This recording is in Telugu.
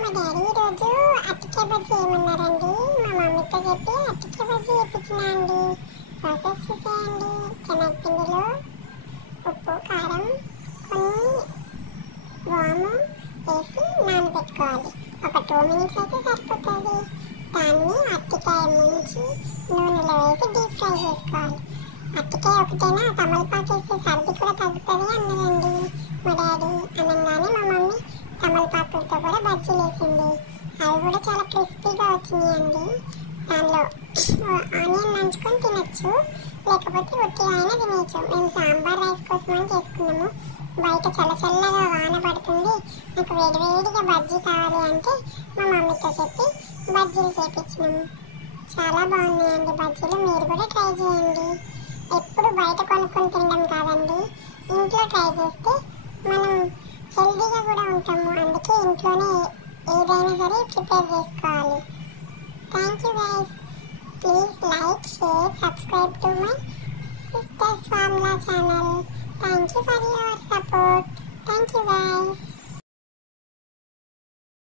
మా డాడీ ఈరోజు అట్టికే బజ్జీ ఏమన్నారండి. మా మమ్మీతో చెప్పి అట్టికే బజ్జీ వేయించిన అండి. ప్రాసెస్ చూసేయండి. శనగపిండిలో ఉప్పు, కారం, కొన్ని వాము వేసి నానబెట్టుకోవాలి. ఒక 2 minutes అయితే సరిపోతుంది. దాన్ని అట్టికాయ ముంచి నూనెలో వేసి డీప్ ఫ్రై చేసుకోవాలి. అట్టికాయ ఒకటైనా తమలపాకు వేస్తే సర్ది కూడా తగ్గుతుంది అన్నారండి మా డాడీ. అనగానే మా మమ్మీ తమలపాకులతో కూడా బజ్జీలు వేసింది. అవి కూడా చాలా క్రిస్పీగా వచ్చినాయండి. దానిలో ఆనియన్ నంచుకొని తినచ్చు, లేకపోతే ఉట్టిగా అయినా తినచ్చు. మేము సాంబార్ రైస్ కోసం అని చేసుకున్నాము. బయట చల్లగా వాన పడుతుంది, నాకు వేడివేడిగా బజ్జీ కావాలి అంటే మా మమ్మీతో చెప్పి బజ్జీలు చేపించినాము. చాలా బాగున్నాయండి బజ్జీలు. మీరు కూడా ట్రై చేయండి. ఎప్పుడు బయట కొనుక్కొని తినడం కాదండి, ఇంట్లో ట్రై చేస్తే మనం హెల్దీగా కూడా ఉంటాము. అందుకే ఇంట్లోనే ఏదైనా సరే ప్రిపేర్ చేసుకోవాలి. Thank you guys. Please like, share, subscribe to my sisters formula channel. Thank you for your support.